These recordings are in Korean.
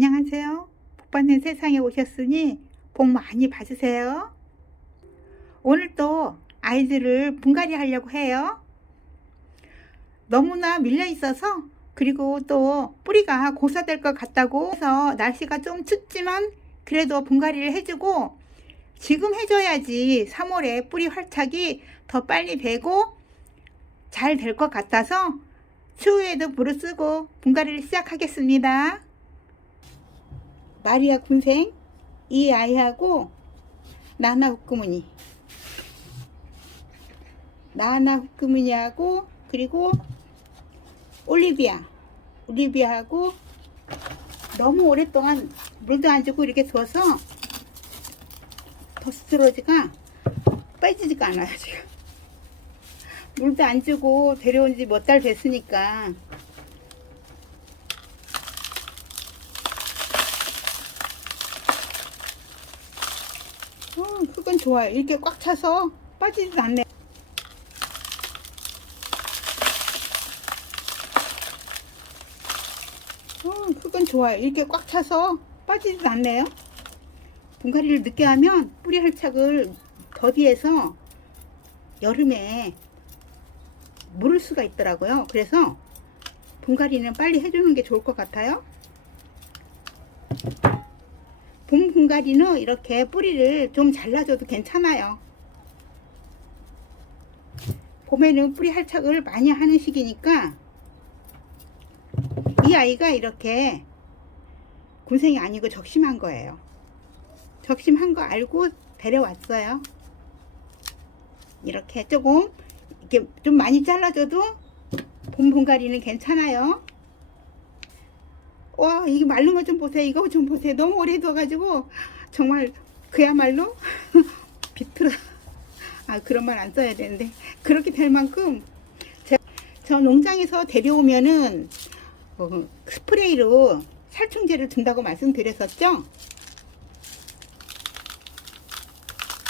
안녕하세요. 복 받는 세상에 오셨으니 복 많이 받으세요. 오늘 또 아이들을 분갈이 하려고 해요. 너무나 밀려 있어서 그리고 또 뿌리가 고사될 것 같다고 해서 날씨가 좀 춥지만 그래도 분갈이를 해주고 지금 해줘야지 3월에 뿌리 활착이 더 빨리 되고 잘 될 것 같아서 추후에도 물을 쓰고 분갈이를 시작하겠습니다. 마리아 군생 이 아이하고 나나 후크무니. 나나 후크무니하고 그리고 올리비아. 올리비아하고 너무 오랫동안 물도 안 주고 이렇게 둬서 더스트로즈가 빠지지가 않아요 지금. 물도 안 주고 데려온 지 몇 달 됐으니까 어, 흙은 좋아요. 이렇게 꽉 차서 빠지지도 않네. 어, 흙은 좋아요. 이렇게 꽉 차서 빠지지도 않네요. 분갈이를 늦게 하면 뿌리 활착을 더디해서 여름에 물을 수가 있더라고요. 그래서 분갈이는 빨리 해주는 게 좋을 것 같아요. 봄 분갈이는 이렇게 뿌리를 좀 잘라줘도 괜찮아요. 봄에는 뿌리 활착을 많이 하는 시기니까 이 아이가 이렇게 군생이 아니고 적심한 거예요. 적심한 거 알고 데려왔어요. 이렇게 조금 이렇게 좀 많이 잘라줘도 봄 분갈이는 괜찮아요. 와 이게 마른 거 좀 보세요. 이거 좀 보세요. 너무 오래 둬가지고 정말 그야말로 비틀어. 아 그런 말 안 써야 되는데. 그렇게 될 만큼 제, 저 농장에서 데려오면은 어, 스프레이로 살충제를 둔다고 말씀드렸었죠?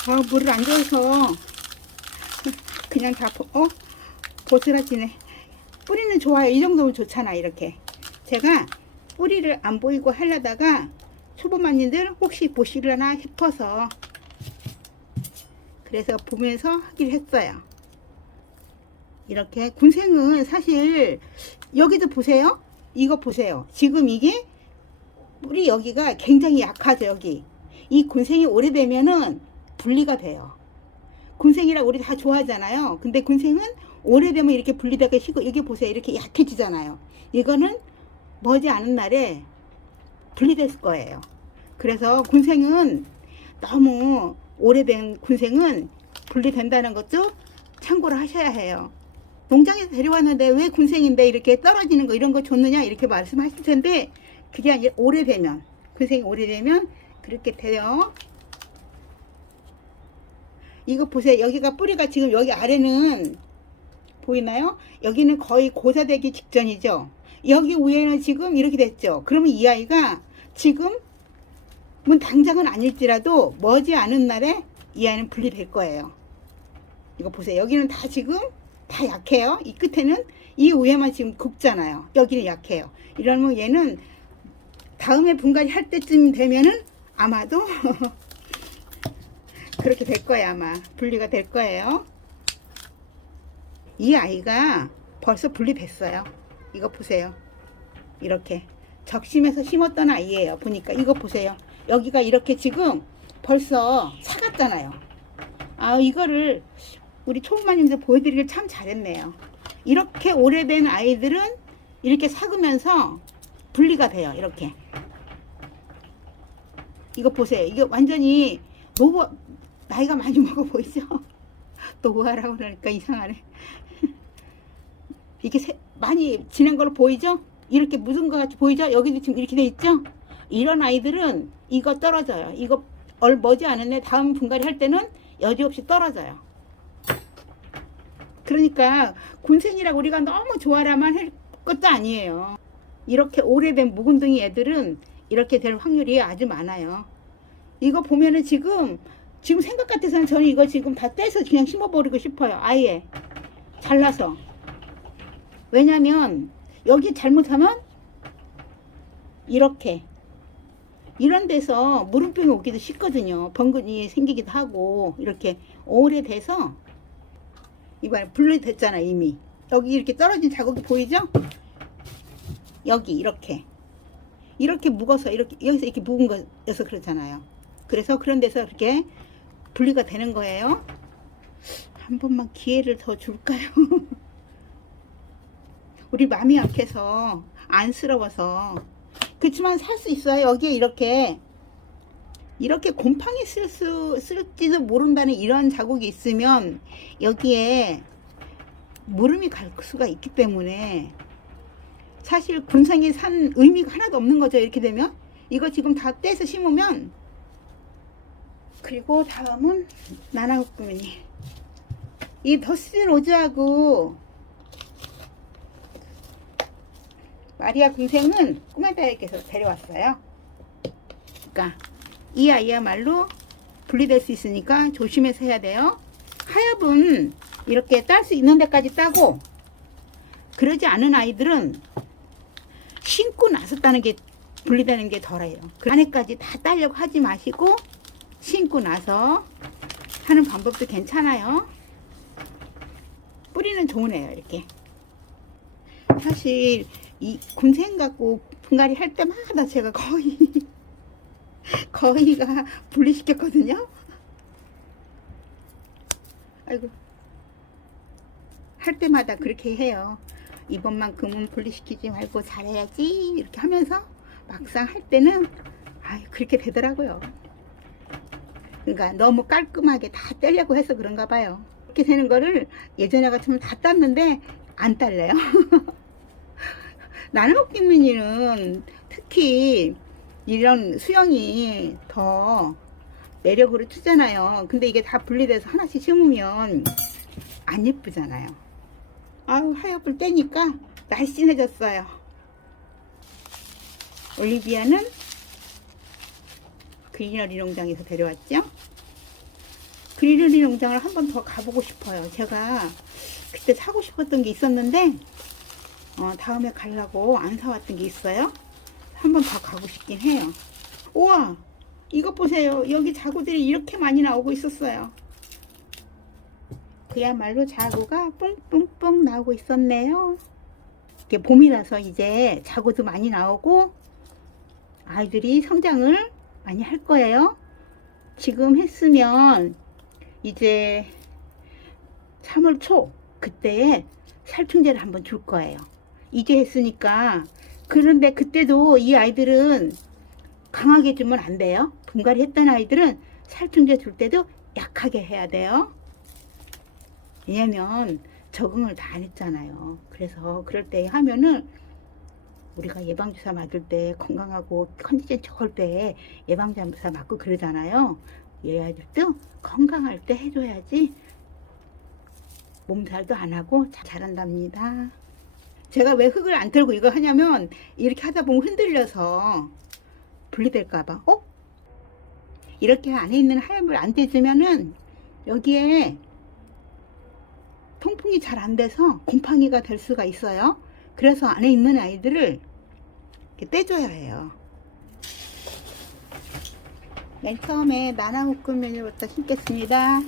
아 물을 안 줘서 그냥 다 보, 어? 보스라지네. 뿌리는 좋아요. 이 정도면 좋잖아 이렇게. 제가 뿌리를 안 보이고 하려다가 초보만님들 혹시 보시려나 싶어서 그래서 보면서 하기로 했어요. 이렇게 군생은 사실 여기도 보세요. 이거 보세요. 지금 이게 뿌리 여기가 굉장히 약하죠. 여기 이 군생이 오래되면은 분리가 돼요. 군생이라고 우리 다 좋아하잖아요. 근데 군생은 오래되면 이렇게 분리되가 시고 여기 보세요. 이렇게 약해지잖아요. 이거는 머지 않은 날에 분리됐을 거예요. 그래서 군생은 너무 오래된 군생은 분리된다는 것도 참고를 하셔야 해요. 농장에서 데려왔는데 왜 군생인데 이렇게 떨어지는 거 이런 거 줬느냐 이렇게 말씀하실 텐데 그게 아니라 오래되면 군생이 오래되면 그렇게 돼요. 이거 보세요. 여기가 뿌리가 지금 여기 아래는 보이나요? 여기는 거의 고사되기 직전이죠. 여기 위에는 지금 이렇게 됐죠. 그러면 이 아이가 지금 문 당장은 아닐지라도 머지 않은 날에 이 아이는 분리될 거예요. 이거 보세요. 여기는 다 지금 다 약해요. 이 끝에는 이 위에만 지금 굵잖아요. 여기는 약해요. 이러면 얘는 다음에 분갈이 할 때쯤 되면은 아마도 그렇게 될 거예요. 아마 분리가 될 거예요. 이 아이가 벌써 분리됐어요. 이거 보세요. 이렇게 적심해서 심었던 아이예요. 보니까 이거 보세요. 여기가 이렇게 지금 벌써 사갔잖아요. 아 이거를 우리 초보마님들 보여드리길 참 잘했네요. 이렇게 오래된 아이들은 이렇게 삭으면서 분리가 돼요. 이렇게 이거 보세요. 이거 완전히 노후 나이가 많이 먹어 보이죠? 노후하라고 그러니까 이상하네. 이게 세, 많이 지난 걸로 보이죠? 이렇게 묻은 것 같이 보이죠? 여기도 지금 이렇게 돼 있죠? 이런 아이들은 이거 떨어져요. 이거 얼 머지 않은데 다음 분갈이 할 때는 여지없이 떨어져요. 그러니까 군생이라고 우리가 너무 좋아라만 할 것도 아니에요. 이렇게 오래된 묵은둥이 애들은 이렇게 될 확률이 아주 많아요. 이거 보면은 지금 지금 생각 같아서는 저는 이거 지금 다 떼서 그냥 심어버리고 싶어요. 아예 잘라서. 왜냐면 여기 잘못하면 이렇게 이런 데서 무릎병이 오기도 쉽거든요. 번근이 생기기도 하고 이렇게 오래돼서 이번에 분리됐잖아 이미. 여기 이렇게 떨어진 자국이 보이죠? 여기 이렇게 이렇게 묵어서 이렇게 여기서 이렇게 묵은 거여서 그렇잖아요. 그래서 그런 데서 이렇게 분리가 되는 거예요. 한 번만 기회를 더 줄까요? 우리 마음이 약해서 안쓰러워서 그렇지만 살 수 있어요. 여기에 이렇게 이렇게 곰팡이 쓸 수 쓸지도 모른다는 이런 자국이 있으면 여기에 물음이 갈 수가 있기 때문에 사실 군생이 산 의미가 하나도 없는 거죠. 이렇게 되면 이거 지금 다 떼서 심으면 그리고 다음은 나나국구미니 이 더스 로즈하고 마리아 군생은 꼬마다에게서 데려왔어요. 그러니까 이 아이야말로 분리될 수 있으니까 조심해서 해야 돼요. 하엽은 이렇게 딸 수 있는 데까지 따고 그러지 않은 아이들은 신고 나서 따는 게 분리되는 게 덜해요. 그 안에까지 다 따려고 하지 마시고 신고 나서 하는 방법도 괜찮아요. 뿌리는 좋으네요, 이렇게. 사실 이 군생 갖고 분갈이 할 때마다 제가 거의 거의가 분리시켰거든요. 아이고 할 때마다 그렇게 해요. 이번만큼은 분리시키지 말고 잘해야지 이렇게 하면서 막상 할 때는 아 그렇게 되더라고요. 그러니까 너무 깔끔하게 다 떼려고 해서 그런가 봐요. 이렇게 되는 거를 예전에 같으면 다 땄는데 안 딸래요. 나노기민이는 특히 이런 수영이 더 매력으로 트잖아요. 근데 이게 다 분리돼서 하나씩 심으면 안 예쁘잖아요. 아유 하엽을 떼니까 날씬해졌어요. 올리비아는 그리너리 농장에서 데려왔죠. 그리너리 농장을 한 번 더 가보고 싶어요. 제가 그때 사고 싶었던 게 있었는데 어, 다음에 가려고 안 사왔던 게 있어요. 한 번 더 가고 싶긴 해요. 우와 이것 보세요. 여기 자구들이 이렇게 많이 나오고 있었어요. 그야말로 자구가 뿡뿡뿡 나오고 있었네요. 이게 봄이라서 이제 자구도 많이 나오고 아이들이 성장을 많이 할 거예요. 지금 했으면 이제 3월 초 그때에 살충제를 한번 줄 거예요. 이제 했으니까 그런데 그때도 이 아이들은 강하게 주면 안 돼요. 분갈이 했던 아이들은 살충제 줄 때도 약하게 해야 돼요. 왜냐면 적응을 다 안 했잖아요. 그래서 그럴 때 하면은 우리가 예방주사 맞을 때 건강하고 컨디션 좋을 때 예방주사 맞고 그러잖아요. 얘아들도 건강할 때 해줘야지 몸살도 안 하고 자- 자란답니다. 제가 왜 흙을 안 털고 이거 하냐면 이렇게 하다 보면 흔들려서 분리될까봐. 어? 이렇게 안에 있는 하얀 물 안 떼주면은 여기에 통풍이 잘 안 돼서 곰팡이가 될 수가 있어요. 그래서 안에 있는 아이들을 이렇게 떼줘야 해요. 맨 처음에 나나묶음 메뉴부터 심겠습니다.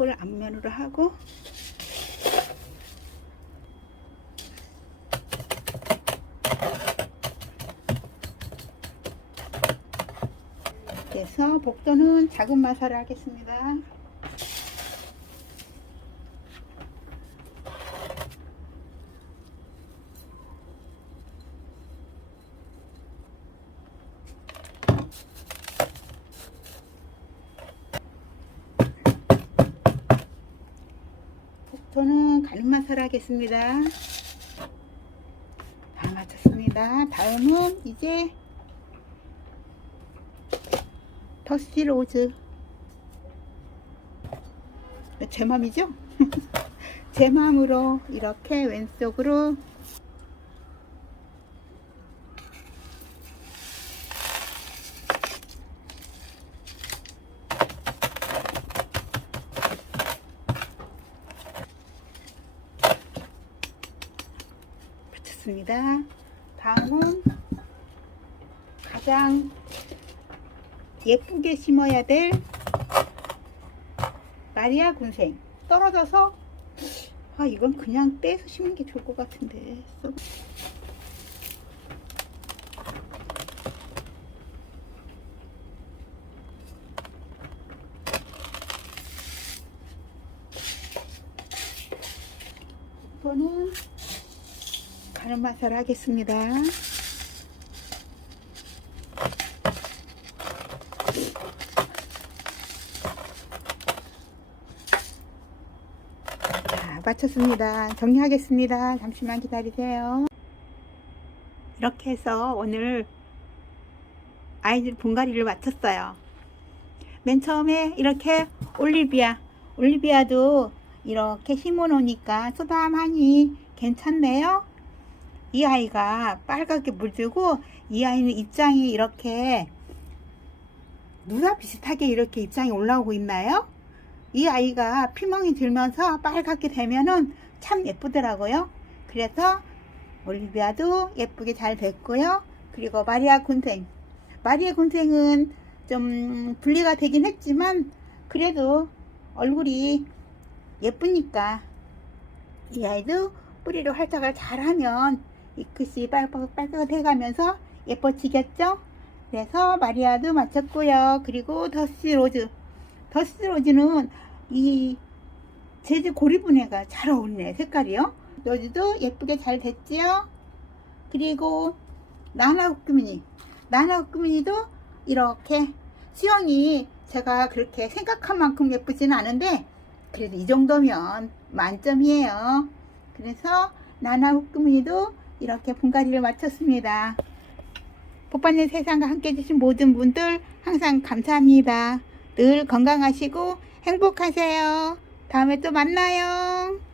이쪽을 앞면으로 하고 그래서 복도는 작은 마사를 하겠습니다. 복도는 가는 마사를 하겠습니다. 다 마쳤습니다. 다음은 이제 더스티 로즈 제 맘이죠? 제 마음으로 이렇게 왼쪽으로 맞췄습니다. 다음은 가장 예쁘게 심어야 될 마리아 군생 떨어져서 아 이건 그냥 떼서 심는 게 좋을 것 같은데 썩- 이거는 가는 맛을 하겠습니다. 자, 마쳤습니다. 정리하겠습니다. 잠시만 기다리세요. 이렇게 해서 오늘 아이들 분갈이를 마쳤어요. 맨 처음에 이렇게 올리비아, 올리비아도 이렇게 심어 놓으니까 소담하니 괜찮네요. 이 아이가 빨갛게 물들고 이 아이는 입장이 이렇게 누나 비슷하게 이렇게 입장이 올라오고 있나요? 이 아이가 피멍이 들면서 빨갛게 되면은 참 예쁘더라고요. 그래서 올리비아도 예쁘게 잘 됐고요. 그리고 마리아 군생. 마리아 군생은 좀 분리가 되긴 했지만 그래도 얼굴이 예쁘니까 이 아이도 뿌리를 활짝을 잘하면 이 끝이 빨갛게 가면서 예뻐지겠죠? 그래서 마리아도 마쳤고요. 그리고 더시 로즈. 더시 로즈는 이 제주 고리분해가 잘 어울리네 색깔이요. 로즈도 예쁘게 잘 됐지요. 그리고 나나 후크미니. 나나 후크미니도 이렇게 수영이 제가 그렇게 생각한 만큼 예쁘지는 않은데 그래도 이 정도면 만점이에요. 그래서 나나 후크미니도 이렇게 분갈이를 마쳤습니다. 복받는 세상과 함께 해주신 모든 분들 항상 감사합니다. 늘 건강하시고 행복하세요. 다음에 또 만나요.